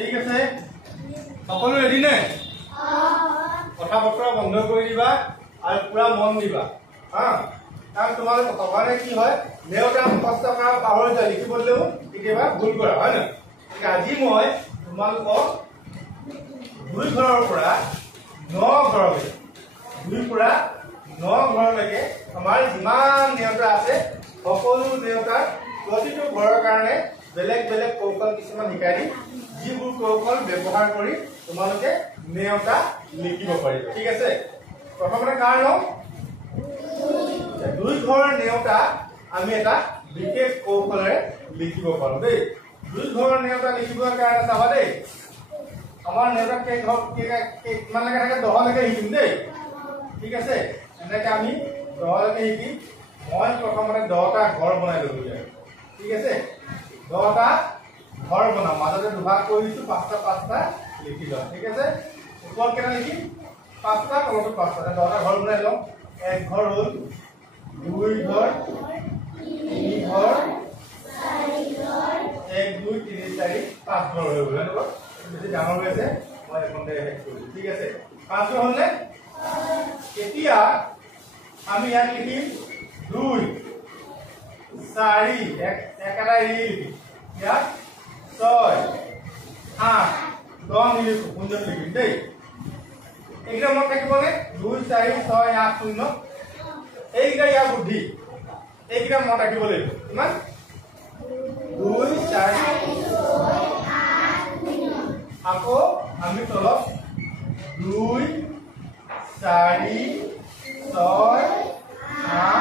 ঠিক আছে সকলো ৰেডি নে কথা বতৰা বন্ধ কৰি দিবা আৰু পুৰা মন দিবা হা কাৰণ তোমালোকে সভানে কি হয় নেওতা মুখস্থ কৰা পাহৰি যায় লিখিবলৈও কেতিয়াবা ভুল কৰা হয় না আজি মই তোমালোকক 2 ঘৰৰ পৰা 9 ঘৰলৈকে 2 পৰা 9 ঘৰলৈকে আমাৰ যিমান নেওতা আছে সকলো নেওতাৰ প্ৰতিটো ঘৰৰ কাৰণে বেলেগ বেলেগ কৌশল কিছুমান শিকাই দিম যিবোৰ কৌশল ব্যৱহাৰ কৰি তোমালোকে নেওতা লিখিব পাৰিবা ঠিক আছে প্ৰথমতে কাৰণ 2 ঘৰৰ নেওতা আমি এটা বিশেষ কৌশলেৰে লিখিব পাৰো দেই 2 ঘৰৰ নেওতা লিখিবৰ কাৰণে চাবা দেই আমাৰ নেওতা কে ঘৰ কে কিমান লাগে থাকে 10 লৈকে শিকিম দেই ঠিক আছে এনেকৈ আমি 10 লৈকে শিকিম মই প্ৰথমতে 10টা ঘৰ বনাই ললো ঠিক আছে 10টা ঘৰ বনাম মাজতে দুভাগ কৰিছো 5টা লিখি লওঁ ঠিক আছে ওপৰত কেনে লিখিম 5টা তলতো 5টা 10টা ঘৰ বনাই লওঁ এক ঘৰ হ'ল 2 ঘৰ 3 ঘৰ 4 ঘৰ 1 2 3 4 5 ঘৰ হৈ গ'ল ন বেছি ডাঙৰ হৈছে মই এখনতে হেড কৰিছো ঠিক আছে 5 ঘৰ হ'লে এতিয়া আমি ইয়াত লিখিম 2 4 একটা লিখিম ইয়াত 6 8 10 লিখিম কোনজন লিখিম দেই এইটা মত থাকিবনে 2 4 6 8 0 এইটা ইয়া বুদ্ধি এইটা মত থাকিব লাগিব কিমান 2 4 আকৌ আমি তলত 2 4 6 8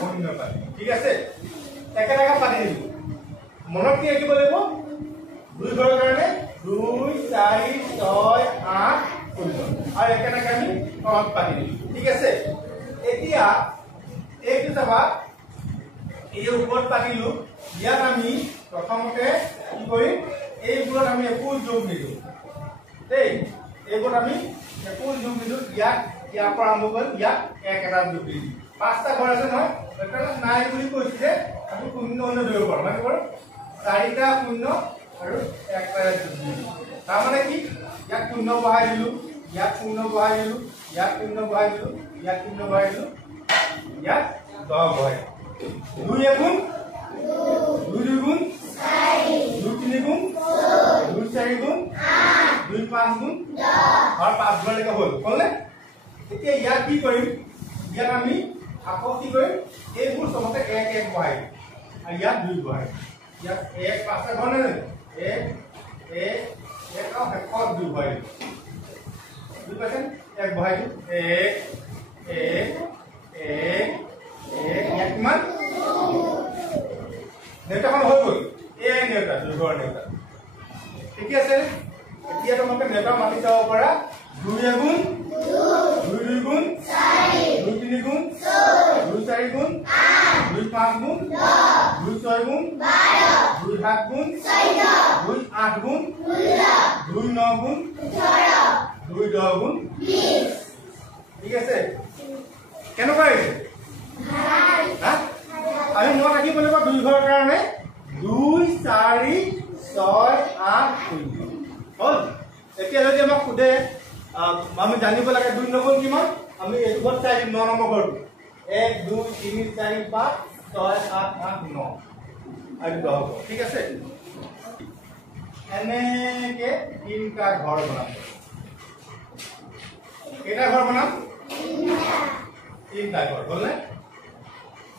0 পাই ঠিক আছে একেটাকে পাতি দিম মনত কি ৰাখিব লাগিব 2 ঘৰৰ কাৰণে 2 4 6 8 0 আৰু একেটাকে আমি তলত পাতি দিম ঠিক আছে এতিয়া এইটো চাবা এই ওপৰত পাতিলো ইয়াত আমি প্ৰথমতে কি কৰিম এইবোৰত আমি একো যোগ নিদিওঁ দেই এইবোৰত আমি একো যোগ নিদিওঁ ইয়াৰ পৰা আৰম্ভ কৰি ইয়াত এটা যোগ দি দিম 5টা ঘৰ আছে নহয় এটা নাই বুলি কৈছে যে আমি 0 ধৰিব পাৰোঁ মানে বাৰু 4টা 0 আৰু একটা যোগ দি দিম তাৰমানে কি ইয়াত 0 বহাই দিলো ইয়াত 0 বহাই দিলো ইয়াত 0 বহাই দিলো ইয়াত 0 বহাই দিলো ইয়াত 10 বহাই 2 গুণ 2 গুণ 2 3 গুণ 2 4 গুণ 2 5 গুণ 10 আৰু 5 ঘৰলৈকে হ'লনে এতিয়া ইয়াত কি কৰিম ইয়াত আমি আকৌ কি কৰিম এইবোৰ চবতে 1 1 বহাই আৰু ইয়াত 2 বহাই ইয়াত 1 5টা ঘৰ নাই 1 1 আৰু শেষত 2 বহাই বুজি পাইছেন 1 বহাই 1 ইয়াত কিমান নেওতাখন হৈ গ'ল এই নেওতা 2 ঘৰৰ নেওতা ঠিক আছে এতিয়া তোমালোকে নেওতা মাতি যাব পাৰা 2 গুণ 2 গুণ 2 3 গুণ 2 4 গুণ 2 5 গুণ 2 6 গুণ 2 7 গুণ 2 8 গুণ 2 9 গুণ 2 10 গুণ ঠিক আছে কেনেকুৱা হৈছে আমি মই ৰাখিব লাগিব 2 ঘৰৰ কাৰণে 2 4 6 8 0 হ'ল এতিয়া যদি আমাক সোধে আমি জানিব লাগে 2 নম্বৰ কিমান আমি এই ঘৰত চাই 9 নম্বৰ ঘৰটো 1 2 3 4 5 6 7 8 9 আৰু 10 ঠিক আছে এনেকে 3টা ঘৰ বনাম কেইটা ঘৰ বনাম 3টা ঘৰ হ'লনে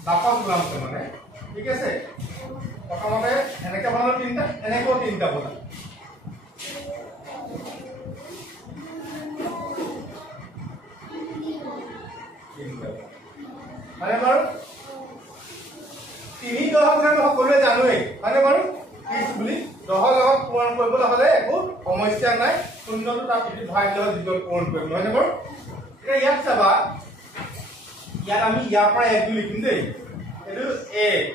বাকচ ওলামছে মানে ঠিক আছে প্ৰথমতে এনেকে বনালো 3টা এনেকেও 3টা বনাম মানে বাৰু 3 10 মানে সকলোৱে জানোৱেই মানে বাৰু 30 বুলি 10 লগত পূৰণ কৰিবলৈ হ'লে একো সমস্যা নাই 0টো তাৰ পিছত ভাগ লৈ যিটো পূৰণ কৰিম নহয় নে বাৰু এতিয়া ইয়াত চাবা ইয়াত আমি ইয়াৰ পৰা 1 বুলি লিখিম দেই এইটো 1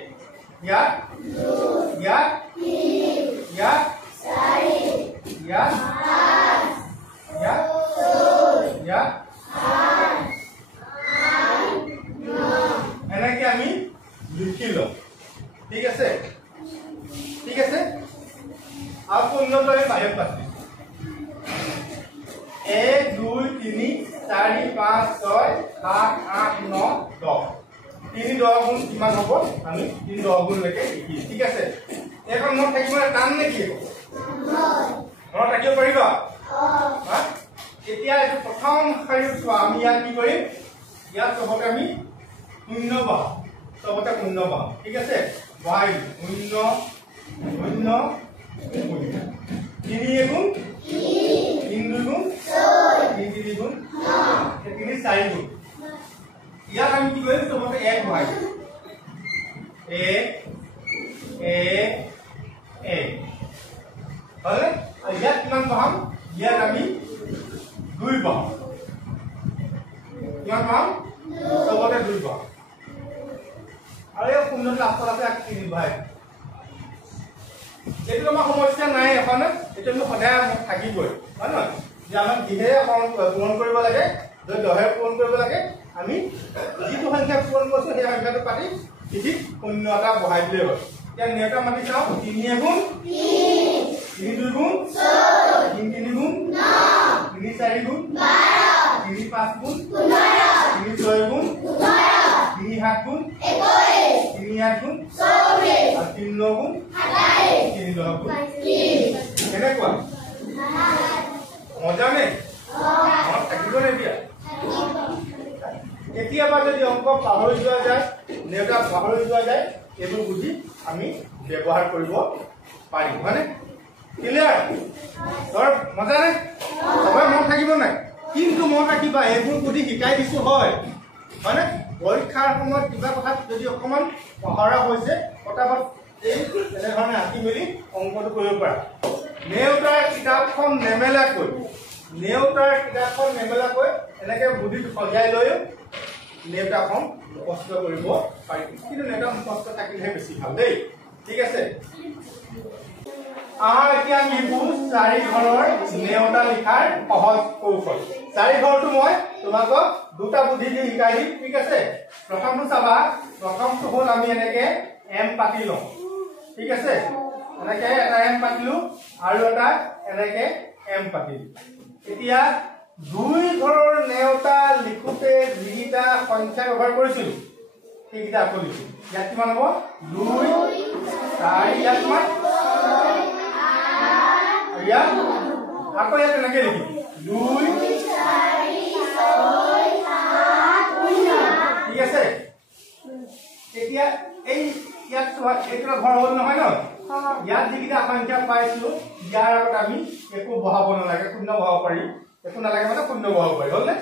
ইয়াত 2 ইয়াত 3 ইয়াত 4 ইয়াত 5 ইয়াত 6 ইয়াত 8 এনেকে আমি লিখি লওঁ ঠিক আছে আৰু শূন্যটো আমি বাহিৰত পাইছোঁ 1 2 3 4 5 6 7 8 9 10 3 10 গুণ কিমান হ'ব আমি 3 10 গুণ লৈকে লিখিম ঠিক আছে এখন মনত থাকিব টান নেকি মনত ৰাখিব পাৰিবা হা এতিয়া এই প্ৰথম শাৰীত চোৱা আমি ইয়াত কি কৰিম ইয়াত চবতে আমি শূন্য পাম চবতে শূন্য পাম ঠিক আছে বহাই শূন্য শূন্য শূন্য 3 গুণ 3 গুণ 3 গুণ 3 4 গুণ ইয়াত আমি কি কৰিম চবতে 1 বহাই 1 হলে ইয়াত কিমান পাম ইয়াত আমি 2 পাম কিমান পাম চবতে 2 পাম আৰু এই শূন্য লাষ্টত আছে 3 ভাই এইটো আমাৰ সমস্যা নাই এখন এইটো আমি সদায় থাকিবই হয় নহয় যে আমাক যিহে পূৰণ কৰিব লাগে যদি 10 পূৰণ কৰিব লাগে আমি যিটো সংখ্যা পূৰণ কৰিছো সেই সংখ্যাটো পাতি ঠিক শূন্য এটা বহাই দিলে হয় এতিয়া নেওতা মাতি চাওঁ 3 গুণ 3 2 গুণ 3 3 গুণ 3 4 গুণ 3 5 গুণ 3 6 গুণ 3 7 গুণ 3 8 গুণ 3 9 গুণ 3 10 গুণ কেনেকুৱা মজা নে থাকিব নে এতিয়া কেতিয়াবা যদি অংক পাহৰি যোৱা যায় নেওতা পাহৰি যোৱা যায় এইবোৰ বুজি আমি ব্যৱহাৰ কৰিব পাৰিম হয়নে ক্লিয়াৰ তোৰ মজা নে সবাই মন থাকিব নাই কিন্তু মন ৰাখিবা এইবোৰ বুজি শিকাই দিছো হয় হয়নে পৰীক্ষাৰ সময়ত কিবা কথা যদি অকমান পাহৰা হৈছে পটাপট এই এনেধৰণে আঁকি মেলি অংকটো কৰিব পাৰা নেওতাৰ কিতাপখন নেমেলাকৈ এনেকে বুদ্ধি সজাই লৈ নেওতাখন মুখস্থ কৰিব পাৰিম কিন্তু নেওতা মুখস্থ থাকিলেহে বেছি ভাল দেই ঠিক আছে এতিয়া আমি 4 ঘৰৰ নেওতা লিখাৰ সহজ কৌশল 4 ঘৰটো মই তোমাক দুটা বুদ্ধি দি শিকাই দিম ঠিক আছে প্ৰথমটো চাবা প্ৰথমটো হ'ল আমি এনেকে এম পাতি লওঁ ঠিক আছে এনেকে এটা এম পাতিলো আৰু এটা এনেকে এম পাতিলো এতিয়া 2 ঘৰৰ নেওতা লিখোতে যিটা সংখ্যা ব্যৱহাৰ কৰিছিলো সেইটা আকৌ লিখো ইয়াত কিমান হ'ব 2 4 ইয়াত কিমান ইয়াত আকৌ ইয়াত এনেকে লিখিম 2 4 6 7 ঠিক আছে এতিয়া এই ইয়াত এইটো ঘৰ হ'ল নহয় ন ইয়াত যিকেইটা সংখ্যা পাইছিলো ইয়াৰ আগত আমি একো বহাব নালাগে শূন্য বহাব পাৰি একো নালাগে মানে শূন্য বহাব পাৰি হ'ল নে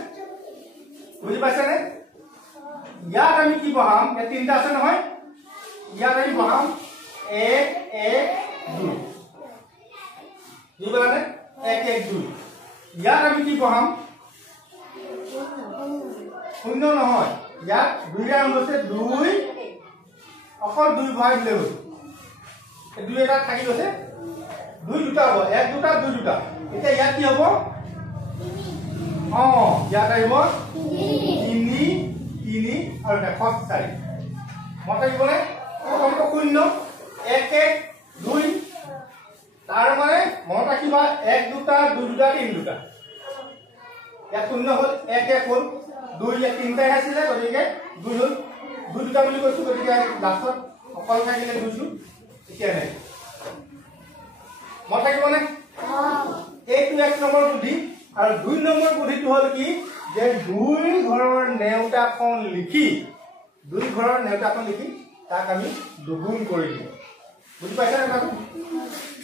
বুজি পাইছানে ইয়াত আমি কি বহাম এই তিনটা আছে নহয় ইয়াত আমি বহাম 1 1 2 বুজিলানে 1 1 2 ইয়াত আমি কি বহাম শূন্য নহয় ইয়াত 2 ৰ আছে 2 অকল 2 বহাই দিলে হ'ল 2 এটা থাকি গৈছে 2 দুটা হ'ব 1 দুটা 2 দুটা এতিয়া ইয়াত কি হ'ব ইয়াত আহিব 3 3 আৰু শেষত 4 মত থাকিবনে প্ৰথমটো শূন্য 1 1 2 তাৰ মানে মনত ৰাখিবা 1 দুটা 2 দুটা 3 দুটা ইয়াত শূন্য হ'ল 1 1 হ'ল 2 ইয়াত তিনটাই আছিলে গতিকে 2 হ'ল 2 দুটা বুলি কৈছো গতিকে লাষ্টত অকল থাকিলে 2 এতিয়া নাই মত থাকিবনে এইটো 1 নম্বৰ বুদ্ধি আৰু 2 নম্বৰ বুদ্ধিটো হ'ল কি যে 2 ঘৰৰ নেওতাখন লিখি তাক আমি দুগুণ কৰি দিওঁ বুজি পাইছানে কথাটো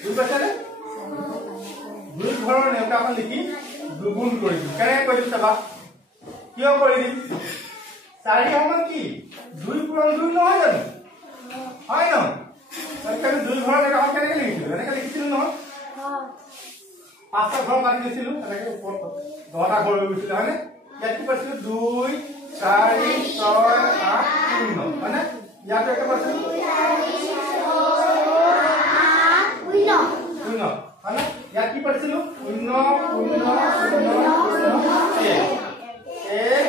বুজি পাইছানে 2 ঘৰৰ নেওতাখন লিখি দুগুণ কৰি দিওঁ কেনেকৈ কৰি দিম চাবা কিয় কৰি দিম 4 সমান কি 2 পূৰণ 2 নহয় জানো হয় ন আমি 2 ঘৰৰ নেওতাখন কেনেকৈ লিখিছিলো এনেকৈ লিখিছিলো নহয় 5টা ঘৰ পাতি দিছিলো এনেকৈ ওপৰত 10টা ঘৰ লৈ গৈছিলো হয়নে ইয়াত কি পাইছিলো 2 4 6 8 0 হয়নে ইয়াত একে পাইছিলো 2 4 6 8 0 হয়নে ইয়াত কি পাইছিলো 0 0 0 1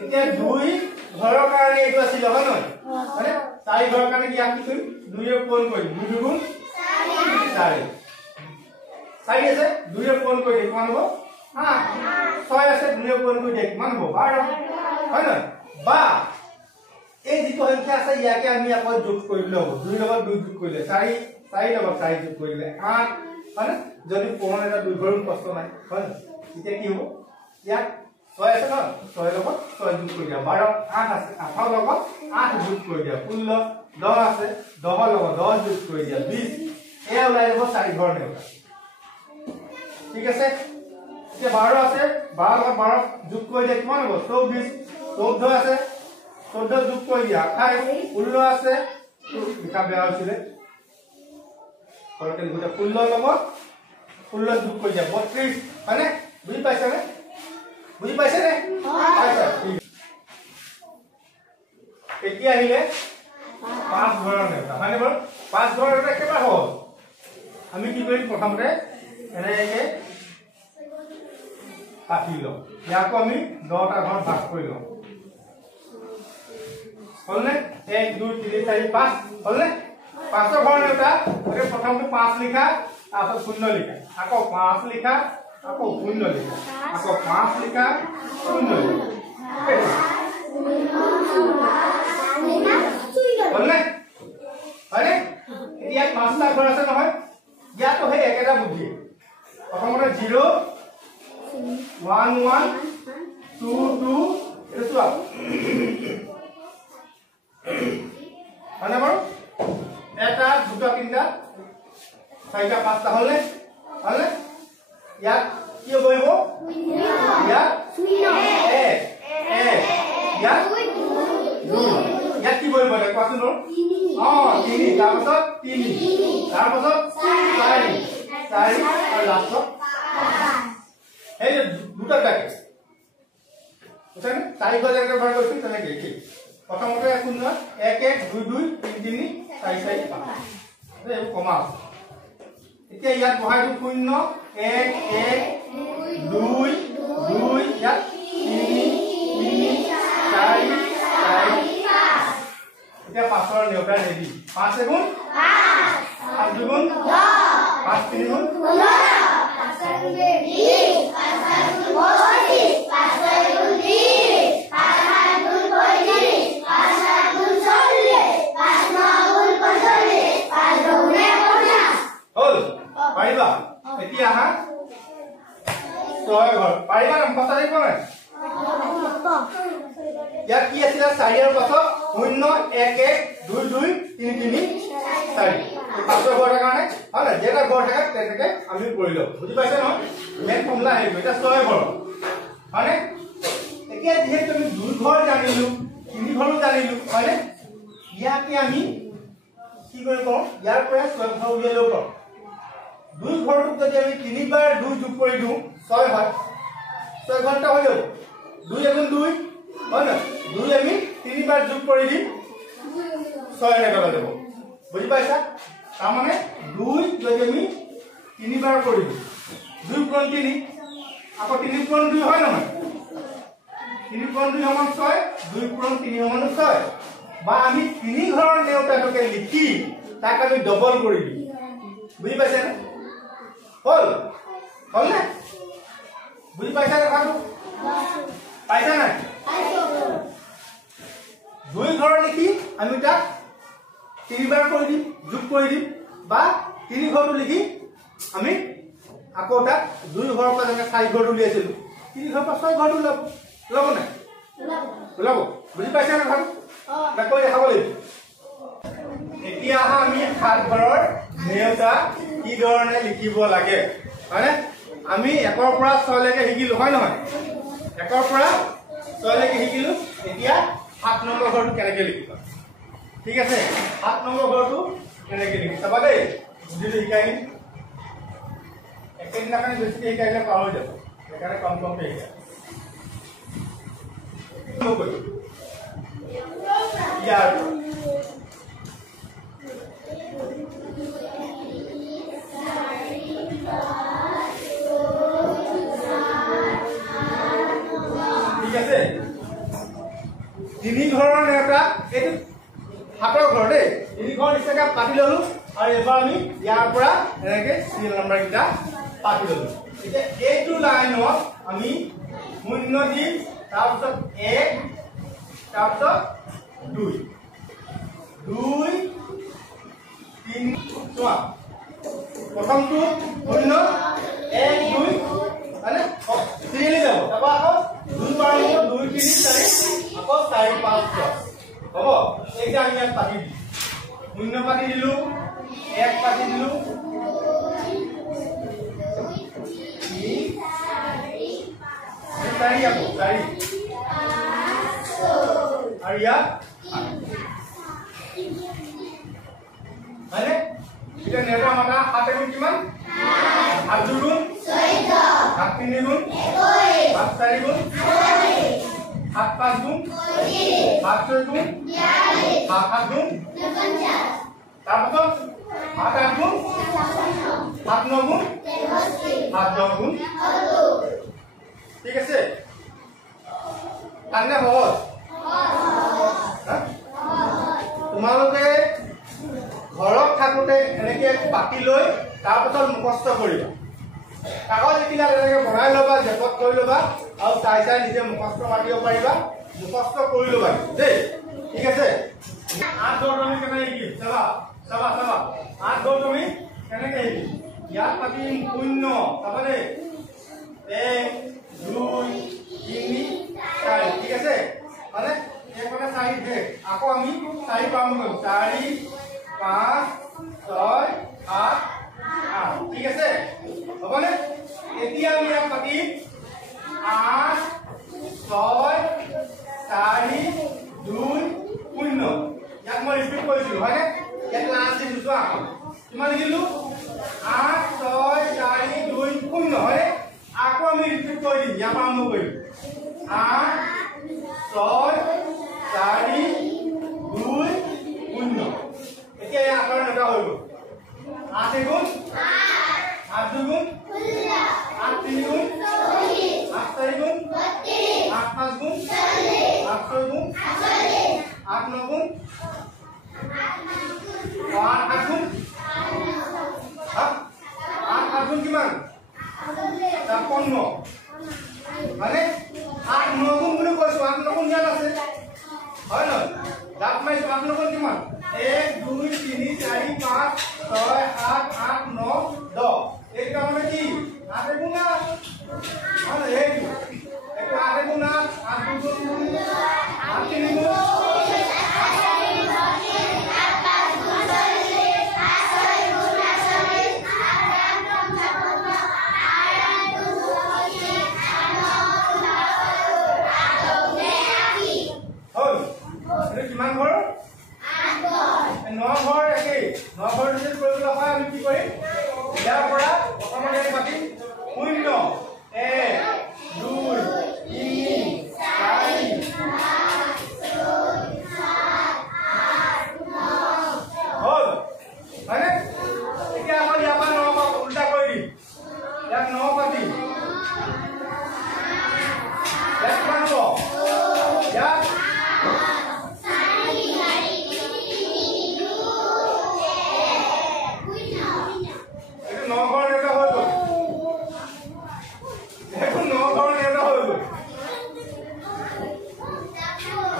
এতিয়া 2 ঘৰৰ কাৰণে এইটো আছিল হয় নহয় হয়নে 4 ঘৰৰ কাৰণে ইয়াক কি কৰিম 2 ৰে পূৰণ কৰিম 2 দুগুণ 4 4 আছে 2 ৰে পূৰণ কৰি কিমান হ'ব 8 6 আছে 2 ৰে পূৰণ কৰি কিমান হ'ব 12 হয় না বা এই যিটো সংখ্যা আছে ইয়াকে আমি আকৌ যোগ কৰিলে হ'ব 2 লগত 2 যোগ কৰিলে 4 4 লগত 4 যোগ কৰিলে 8 হয় না যদি পূৰণ এটা 2 ঘৰৰ কষ্ট নাই হয় এতিয়া কি হ'ব ইয়াক 6 আছে ন 6 লগত 6 যোগ কৰি দিয়া 12 8 আছে 8 লগত 8 যোগ কৰি দিয়া 16 10 আছে 10 লগত 10 যোগ কৰি দিয়া 20 এ ওলাই যাব 4 ঘৰ নেওতা ঠিক আছে এতিয়া 12 আছে 12 লগত 12 যোগ কৰি দিয়া কিমান হ'ব 24 14 আছে 14 যোগ কৰি দিয়া 28 16 আছে লিখা বেয়া হৈছিলে কৰকে গুটা 16 লগত 16 যোগ কৰি দিয়া 32 হয়নে বুজি পাইছা নে আচ্ছা ঠিক এতিয়া আহিলে 5 ঘৰৰ নেওতা হয়নে বাৰু 5 ঘৰৰ নেওতা কেবা হ'ল আমি কি কৰিম প্ৰথমতে এনেকে কাটি লওঁ ইয়াকো আমি 10টা ঘৰ ভাগ কৰি লওঁ হলনে 1 2 3 4 5 হলনে 5 ঘৰ নেওতা ওকে প্ৰথমতে 5 লিখা আকৌ 0 লিখা আকৌ 5 লিখা আকৌ 0 লিখা আকৌ 5 লিখা 0 লিখা হলনে হয়নে এতিয়া 5টা ঘৰ আছে নহয় ইয়াতো হে একেটা বুদ্ধি প্ৰথমতে 0 1 1 2 2 এটা চোৱা হয়নে বাৰু এটা দুটা তিনটা চাৰিটা পাঁচটা হলনে ইয়াত কি কৰিব ইয়াত 1 ইয়াত কি কৰিব লাগে কোৱাচোন বাৰু 3 তাৰপাছত 3 তাৰপাছত 4 আৰু লাষ্টত এই দুটা থাকে বুঝছেনে 4 ঘৰ জায়গা ভাগ কৰিছো তেনেকে কি প্ৰথমতে 0 1 1 2 2 3 3 4 4 5 এই কমা এতিয়া ইয়াত বহাই দিও 0 1 1 2 2 ইয়াত 3 3 4 4 এতিয়া 5ৰ নেওতা ৰেডি 5 গুণ 5 5 গুণ 10 5 3 গুণ 15 5 গুণ 20 5 গুণ 25 5 গুণ 30 5 গুণ 35 5 গুণ 40 5 গুণ 45 5 গুণ 50 হল পাৰিবা এতিয়া আহা 6 ঘৰ পাৰিবা না কথা লাগিব না ইয়াত কি আছিল 4 এৰ পাছত 0 1 1 2 2 3 3 4 পাঁচৰ ঘৰ কাৰণে হয় না যেটা ঘৰ থাকে তেনেকে আমি কৰি লওঁ বুজি পাইছে ন মেন ফৰ্মুলা হে এটা 6 ঘৰ হয়নে এতিয়া যেহেতু আমি 2 ঘৰ জানিলো 3 ঘৰো জানিলো হয়নে ইয়াকে আমি কি কৰিব ইয়াৰ পৰা 6 ঘৰ উলিয়াই লব 2 ঘৰটো যদি আমি 3 বাৰ 2 যোগ কৰি দিও 6 হয় 6 ঘন্টা হৈ যাব 2 গুণ 2 হয় না 2 আমি 3 বাৰ যোগ কৰি দিম 6 এনেকৈ যাব বুজি পাইছা তাৰ মানে 2 যদি আমি 3 বাৰ কৰি দিম 2 গুণ 3 আকৌ 3 গুণ 2 হয় নহয় 3 গুণ 2 সমান 6 2 গুণ 3 সমান 6 বা আমি 3 ঘৰৰ নেওতাটোকে লিখি তাক আমি ডবল কৰি দিম বুজি পাইছা না হল না বুজি পাইছা না কথাটো পাইছা না পাইছো 2 ঘৰ লিখি আমি তাক 3 বাৰ কৰি দিম যোগ কৰি দিম বা 3 ঘৰটো লিখি আমি আকৌ তাক 2 ঘৰৰ পৰা যেনে 4 ঘৰ উলিয়াইছিলো 3 ঘৰৰ পৰা 6 ঘৰটো লব না লব বুজি পাইছা না কথাটো না কৈ দেখাব লাগিব এতিয়া আমি 7 ঘৰৰ নেওতা কি ধৰণে লিখিব লাগে হয়নে আমি 1 ৰ পৰা 6 লৈকে শিকিলো হয় নহয় 1 ৰ পৰা 6 লৈকে শিকিলো এতিয়া 7 নম্বৰ ঘৰটো কেনেকৈ লিখিবা ঠিক আছে 7 নম্বৰ ঘৰটো কেনেকৈ লিখি চাবা দেই বুজিলে শিকাই একেদিনাখনে বেছি শিকাইলে পাহৰি যাব সেইকাৰণে কম কমকৈ শিকাই ইয়াৰ ঠিক আছে 3 ঘৰৰ নেওতা এইটো 7ৰ ঘৰ দেই 3 দীঘল নিচিনাকৈ পাতি ল'লোঁ আৰু এবাৰ আমি ইয়াৰ পৰা এনেকৈ চিৰিয়েল নাম্বাৰকেইটা পাতি ল'লোঁ। এতিয়া এইটো লাইনত আমি 0 দিম, তাৰপিছত 1, তাৰপিছত 2, 2, 3 চোৱা প্ৰথমটো 0 1 2 মানে চিৰিয়েলি যাব, তাৰপৰা আকৌ 2 পাৰ 2 3 4 আকৌ 4 5 6 হ'ব। এইটা আমি ইয়াত পাতি দিম, 0 পাতি দিলোঁ, 1 পাতি দিলোঁ, 4 আকৌ 4 আৰু ইয়াত হয়নে? এতিয়া নেতা মাতা 7 গুণ কিমান? 7 গুণ 14, 7 3 গুণ 21, 7 4 গুণ 28, 7 5 গুণ 25, 7 6 গুণ 42, 7 7 গুণ 49, তাৰপিছত 7 8 গুণ 7 9 গুণ 63, 7 10 গুণ 62। ঠিক আছে? আনে সহজ তোমালোকে ঘৰত থাকোঁতে এনেকৈ পাতি লৈ তাৰপিছত মুখস্থ কৰিবা। কাগজ এখিলা এনেকৈ বনাই ল'বা, জেপত থৈ ল'বা আৰু চাই চাই নিজে মুখস্থ মাতিব পাৰিবা, মুখস্থ কৰি ল'বা দেই। ঠিক আছে? 8 দৌৰ আমি কেনেকৈ শিকিম চাবা চাবা চাবা 8 দৌৰ তুমি কেনেকৈ শিকিম। ইয়াত পাতিম 0 চাবা দেই, 1 2 3 4। ঠিক আছে? মানে এইফালে 4 দে, আকৌ আমি 4 পাম কৰিম, 4 5 6 7 8। ঠিক আছে? হ'বনে? এতিয়া আমি ইয়াত পাতিম 8 6 4 2 0। ইয়াক মই ৰিপিট কৰিছিলোঁ হয়নে? ইয়াত লাষ্ট দিছোঁ চোৱা কিমান লিখিলোঁ 8 6 4 2 0 হয়নে? আকৌ আমি ৰিপিট কৰি দিম, ইয়াৰ পৰা আৰম্ভ কৰিম 8 6 4 2 0। এতিয়া ইয়াৰ আখৰ নেতা হৈ গ'ল 8 গুণ 8 2 গুণ 8 3 গুণ 8 4 গুণ 8 5 গুণ 8 6 গুণ 8 9 গুণ 8 8 গুণ 8 8 গুণ কিমান 56 মানে 8 9 গুণ বুলি কৈছো, 8 9 গুণ ইয়াত আছে হয় নহয়? দাঁত মাৰিছো 8 9 গুণ কিমান 1 2 3 4 5 6 7 8 9 10। এইটা মানে কি 8 গুণ 8 মানে এইটো 8 গুণ 8 8 গুণ 8 3 গুণ 9 ঘৰ একেই 9 ঘৰ যদি কৰিবলৈ হয় আমি কি কৰিম ইয়াৰ পৰা প্ৰথমতে পাতিম 0 1 2 3 4 হ'ল হয়নে? এতিয়া আকৌ ইয়াৰ পৰা 9 পৰা উল্টা কৰি দিম, ইয়াত 9 পাতিম, ইয়াত কিমান হ'ব ইয়াত 9 ঘৰ নেতা হৈ গ'ল, দেখোন 9 ঘৰ নেতা হৈ গ'ল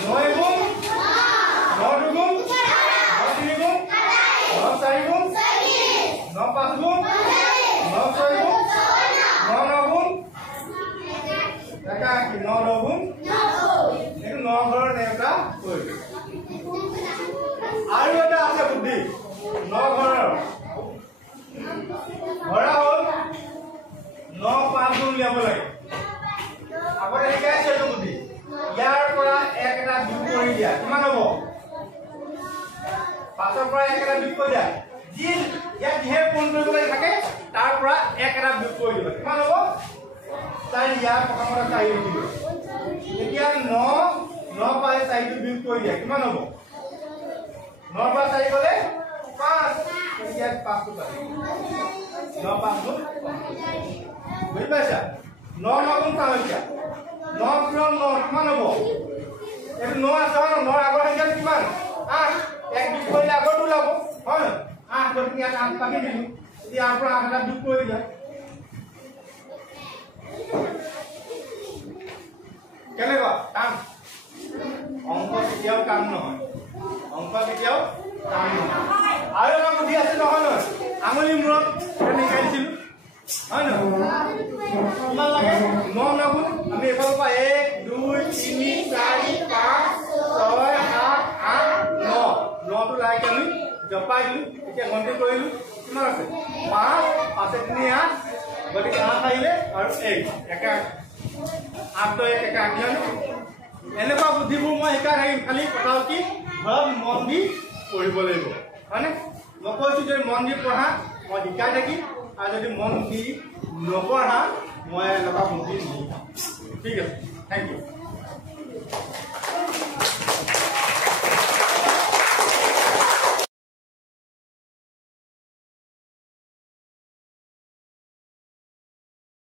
9 গুণ 9 দুগুণ 9 তিনি গুণ 9 4 গুণ 9 5 গুণ 9 6 গুণ 9 9 গুণ দেখা কি 9 9 গুণ এইটো 9 ঘৰ নেতা হৈ গ'ল। আৰু এটা আছে বুদ্ধি 9 ঘৰৰ ধৰা হ'ল 9 5 গুণ উলিয়াব লাগে। আগতে শিকাইছে এইটো বুদ্ধি, ইয়াৰ পৰা 1 এটা বিয়োগ কৰি দিয়া কিমান হ'ব 5ৰ পৰা 1 এটা বিয়োগ কৰি দিয়া, যি ইয়াত যিহে পূৰণ কৰিব লাগে থাকে তাৰ পৰা 1 এটা বিয়োগ কৰি দিবা কিমান হ'ব 4। ইয়াৰ প্ৰথমতে 4 লিখিব, এতিয়া 9 পৰা 4টো বিয়োগ কৰি দিয়া কিমান হ'ব 9 পৰা 4 গ'লে 5, ইয়াত 5টো পাতি 9 5 গুণ বুজি পাইছা 9 9 গুণ চাওঁ এতিয়া 9 পূৰণ 9 কিমান হ'ব এইটো 9 আছে ন 9 আগৰ সংখ্যাটো কিমান 8 এক যোগ কৰিলে আগত ওলাব হয় 8 গতিকে ইয়াত 8 পাকে দিলো ইয়াৰ পৰা 8 এটা যোগ কৰি দিয়া কেনেকুৱা টান অংক কেতিয়াও টান নহয় আৰু এটা বুদ্ধি আছে নহয় আঙুলি মূৰত নিকাইছিলো হয় নহয় কিমান লাগে 9 নাগুণ আমি এফালৰ পৰা 1 2 3 4 5 6 7 8 9 9টো লাইক আমি জপাই দিলো এতিয়া গণতি কৰিলো কিমান আছে 5 5 3 8 গতিকে 8 আহিলে আৰু 1 একা 8 তো 1 একা আজ্ঞান এনেকুৱা বুদ্ধিবোৰ মই শিকাই থাকিম খালি কথা কি ঘৰত মন দি পঢ়িব লাগিব হয়নে মই কৈছো যে মন দি পঢ়া মই শিকাই থাকিম আৰু যদি মন দি নপঢ়া মই এনেকুৱা বুদ্ধি নিদিম ঠিক আছে থেংক ইউ